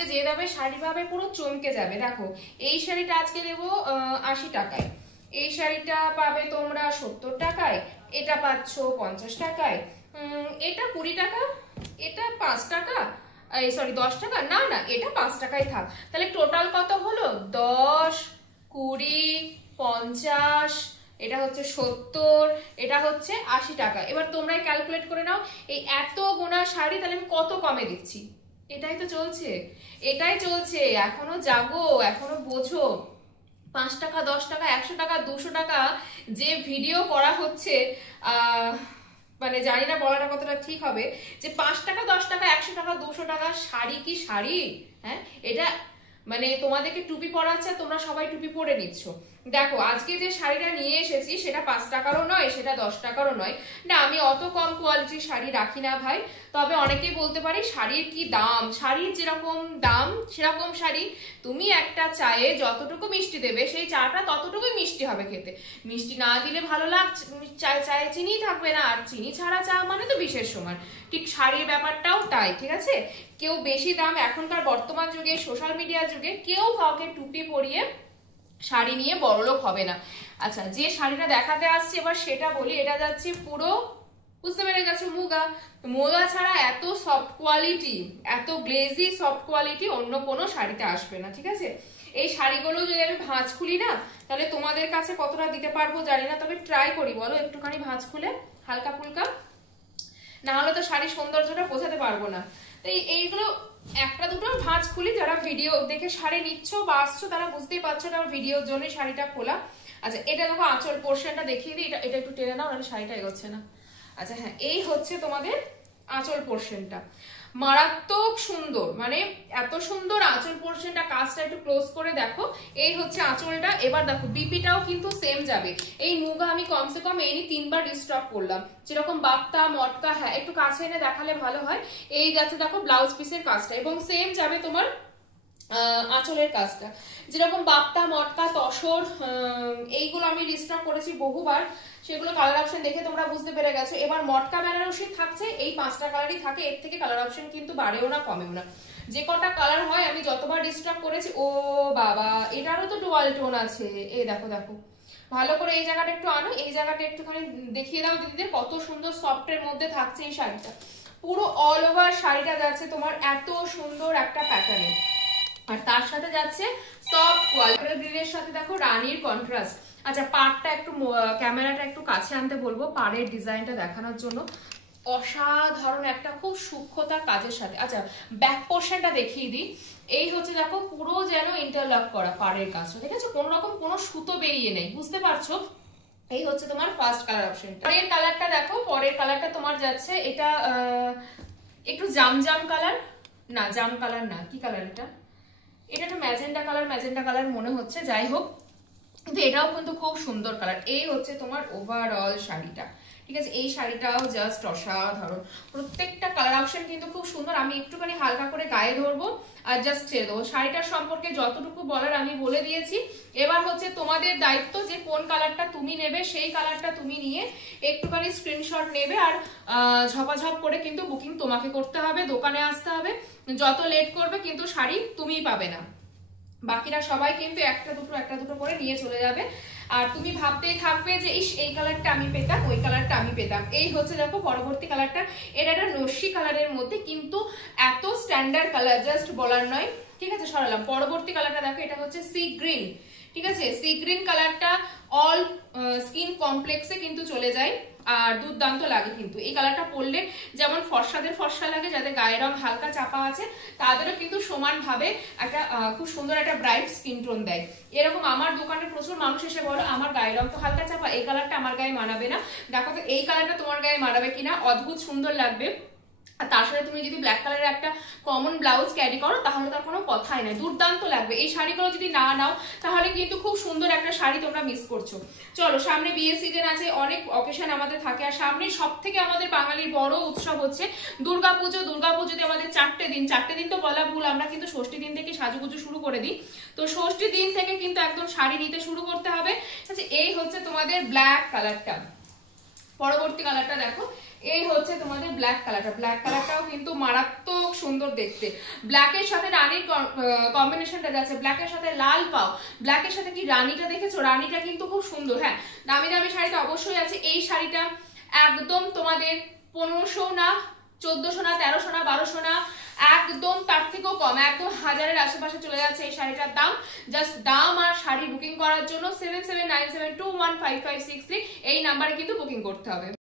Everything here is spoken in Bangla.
যে দামে শাড়ি পাবে পুরো চমকে যাবে। দেখো এই শাড়িটা আজকে দেবো 80 টাকায়, এই শাড়িটা পাবে তোমরা 70 টাকায়, এটা পাচ্ছ 50 টাকায়, এটা 20 টাকা, এটা 5 টাকা, সরি 10 টাকা, না না এটা 5 টাকায় থাক। তাহলে টোটাল কত হলো? 10, 20, 50, এটা হচ্ছে 70, এটা হচ্ছে 80 টাকা। এবার তোমরাই ক্যালকুলেট করে নাও এই এত গোনা শাড়ি তাহলে আমি কত কমে দিচ্ছি। এটাই তো চলছে, এটাই চলছে। এখনো জাগো, এখনো বোঝো। 5 টাকা, 10 টাকা, 100 টাকা, 200 টাকা যে ভিডিও করা হচ্ছে, মানে জানি না বলাটা কতটা ঠিক হবে, যে 5 টাকা, 10 টাকা, 100 টাকা, 200 টাকা শাড়ি কি শাড়ি? হ্যাঁ, এটা মানে তোমাদেরকে টুপি পরাচ্ছে, তোমরা সবাই টুপি পরে নিচ্ছ। দেখো আজকে যে শাড়িটা নিয়ে এসেছি সেটা 5 টাকারও নয়, সেটা 10 টাকারও নয়। না, আমি অত কম কোয়ালিটির শাড়ি রাখি না ভাই। তবে অনেকেই বলতে পারি শাড়ির কি দাম, শাড়ির যেরকম দাম সেরকম শাড়ি। তুমি একটা চায়ে যতটুকু মিষ্টি দেবে সেই চাটা ততটুকুই মিষ্টি হবে খেতে। মিষ্টি না দিলে ভালো লাগছে, চায়ে চিনি থাকবে না, আর চিনি ছাড়া চা মানে তো বিশেষ সমান। ঠিক শাড়ির ব্যাপারটাও তাই, ঠিক আছে? কেউ বেশি দাম, এখনকার বর্তমান যুগে সোশ্যাল মিডিয়ার যুগে কেউ কাউকে টুপি পরিয়ে শাড়ি নিয়ে বড়লোক হবে না। আচ্ছা, যে শাড়িটা দেখাতে আসছে এবার সেটা বলি। এটা যাচ্ছে পুরো, বুঝতে পেরে গেছো, মুগা। মুগা ছাড়া এত সফট কোয়ালিটি, এত গ্লেজি সফট কোয়ালিটি অন্য কোনো শাড়িতে আসবে না, ঠিক আছে? এই শাড়িগুলো যদি আমি ভাঁজ খুলি না তাহলে তোমাদের কাছে কতটা দিতে পারবো জানি না, তবে ট্রাই করি। বলো একটুখানি ভাঁজ খুলে হালকা ফুলকা, না হলে তো শাড়ির সৌন্দর্যটা বোঝাতে পারবো না। তো এইগুলো একটা দুটো ভাঁজ খুলি। যারা ভিডিও দেখে শাড়ি নিচ্ছ বা আসছো তারা বুঝতেই পারছো না ভিডিওর জন্য শাড়িটা খোলা। আচ্ছা, এটা দেখো আঁচল পোর্শনটা দেখিয়ে দিই। এটা একটু টেনে নাও, নাহলে শাড়িটা এগোচ্ছে না। আচ্ছা হ্যাঁ, এই হচ্ছে তোমাদের আঁচল পোর্শনটা। মারাত্মক সুন্দর, মানে এত সুন্দর আঁচল পোর্শনটা। কাজটা একটু ক্লোজ করে দেখো। এই হচ্ছে আঁচলটা। এবার দেখো বিপিটাও কিন্তু সেম যাবে। এই মুগা আমি কমসে কম এই 3বার রিস্টক করলাম, যেরকম বাপ্তা মটকা। হ্যাঁ, একটু কাছে এনে দেখালে ভালো হয়। এই যাচ্ছে দেখো ব্লাউজ পিসের কাজটা, এবং সেম যাবে তোমার আঁচলের কাজটা। যেরকম বাপ্তা মটকা তসর এইগুলো আমি রিস্টক করেছি বহুবার, সেগুলো কালার অপশন দেখে তোমরা বুঝতে পেরে গেছো। এবার মটকা বেনারসি থাকছে, এই 5টা কালারই থাকে, এর থেকে কালার অপশন কিন্তু বাড়েও না কমেও না। যে কটা কালার হয় আমি যতবার রিস্টক করেছি, ও বাবা এটারও তো ডুয়াল টোন আছে। এই দেখো দেখো, ভালো করে এই জায়গাটা একটু আনো, এই জায়গাটা একটুখানি দেখিয়ে দাও দিদিদের, কত সুন্দর সফটের মধ্যে থাকছে এই শাড়িটা। পুরো অল ওভার শাড়িটা যাচ্ছে তোমার এত সুন্দর একটা প্যাটার্নে, আর তার সাথে যাচ্ছে সফট কোয়ালিটি গ্রিনের সাথে দেখো রানীর কন্ট্রাস্ট। আচ্ছা, পাড়টা একটু ক্যামেরাটা একটু কাছে আনতে বলবো পাড়ের ডিজাইনটা দেখানোর জন্য। অসাধারণ একটা খুব সূক্ষ্মতা কাজের সাথে। আচ্ছা, ব্যাক পোর্শনটা দেখিয়ে দিই। এই হচ্ছে দেখো পুরো যেন ইন্টারলক করা পাড়ের কাজটা, ঠিক আছে? কোন রকম কোনো সুতো বেরিয়ে নেই, বুঝতে পারছো? এই হচ্ছে তোমার ফার্স্ট কালার অপশন। পরের কালারটা দেখো, পরের কালারটা তোমার যাচ্ছে এটা একটু জাম কালার, না জাম কালার না, কি কালার এটা? এটা একটা ম্যাজেন্ডা কালার, ম্যাজেন্ডা কালার মনে হচ্ছে, যাই হোক, কিন্তু এটাও কিন্তু খুব সুন্দর কালার। এই হচ্ছে তোমার ওভারঅল শাড়িটা, ঠিক আছে? এই শাড়িটাও জাস্ট অসাধারণ। প্রত্যেকটা কালার অপশন কিন্তু খুব সুন্দর। আমি একটুখানি হালকা করে গায়ে ধরবো আর জাস্ট ছেড়ে দেবো। শাড়িটার সম্পর্কে যতটুকু বলার আমি বলে দিয়েছি। এবার হচ্ছে তোমাদের দায়িত্ব যে কোন কালারটা তুমি নেবে, সেই কালারটা তুমি নিয়ে একটুখানি স্ক্রিনশট নেবে, আর ঝপাঝপ করে কিন্তু বুকিং তোমাকে করতে হবে, দোকানে আসতে হবে। যত লেট করবে কিন্তু শাড়ি তুমিই পাবে না, বাকিরা সবাই কিন্তু একটা দুটো করে নিয়ে চলে যাবে। আর তুমি ভাবতেই থাকবে যে এই কালারটা আমি পেতাম, ওই কালারটা আমি পেতাম। এই হচ্ছে দেখো পরবর্তী কালারটা। এটা একটা নস্যি কালারের মধ্যে, কিন্তু এত স্ট্যান্ডার্ড কালার জাস্ট বলার নয়, ঠিক আছে? সরালাম। পরবর্তী কালারটা দেখো, এটা হচ্ছে সি গ্রিন, ঠিক আছে? সি গ্রিন কালারটা অল স্কিন কমপ্লেক্সে কিন্তু চলে যায়, আর দুর্দান্ত লাগে কিন্তু এই কালারটা পরলে। যেমন ফর্সাদের ফর্সা লাগে, যাদের গায়ের রং হালকা চাপা আছে তাদেরও কিন্তু সমানভাবে একটা খুব সুন্দর একটা ব্রাইট স্কিন টোন দেয়। এরকম আমার দোকানে প্রচুর মানুষ এসে বলো আমার গায়ের রং তো হালকা চাপা, এই কালারটা আমার গায়ে মানাবে না। দেখো তো এই কালারটা তোমার গায়ে মানাবে কিনা, অদ্ভুত সুন্দর লাগবে। আর তার সাথে তুমি যদি ব্ল্যাক কালারের একটা কমন ব্লাউজ ক্যারি করো তাহলে তার কোনো কথাই নাই, দুর্দান্ত লাগবে। এই শাড়িগুলো যদি না নাও তাহলে কিন্তু খুব সুন্দর একটা শাড়ি তোমরা মিস করছো। চলো, সামনে বিয়ে সিজন আছে, অনেক অকেশন আমাদের থাকে, আর সামনে সব থেকে আমাদের বাঙালির বড় উৎসব হচ্ছে দুর্গাপুজো। দুর্গাপুজোতে আমাদের 4টে দিন তো বলা ভুল, আমরা কিন্তু ষষ্ঠী দিন থেকে সাজুগুজু শুরু করে দিই। তো ষষ্ঠী দিন থেকে কিন্তু একদম শাড়ি নিতে শুরু করতে হবে। আচ্ছা, এই হচ্ছে তোমাদের ব্ল্যাক কালারটা, পরবর্তী কালারটা দেখো, এই হচ্ছে তোমাদের ব্ল্যাক কালারটা। ব্ল্যাক কালারটাও কিন্তু মারাত্মক সুন্দর দেখতে। ব্ল্যাকের সাথে রানীর কম্বিনেশনটা যাচ্ছে, ব্ল্যাকের সাথে লাল পাও, ব্ল্যাকের সাথে কি রানীটা দেখেছো, রানীটা কিন্তু খুব সুন্দর। হ্যাঁ, দামি দামি শাড়িটা অবশ্যই আছে। এই শাড়িটা একদম তোমাদের 1500 না, 1400 না, 1300 না, 1200 না, একদম তার থেকেও কম, একদম 1000-এর আশেপাশে চলে যাচ্ছে এই শাড়িটার দাম। জাস্ট দাম আর শাড়ি বুকিং করার জন্য 7797215563 এই নাম্বারে কিন্তু বুকিং করতে হবে।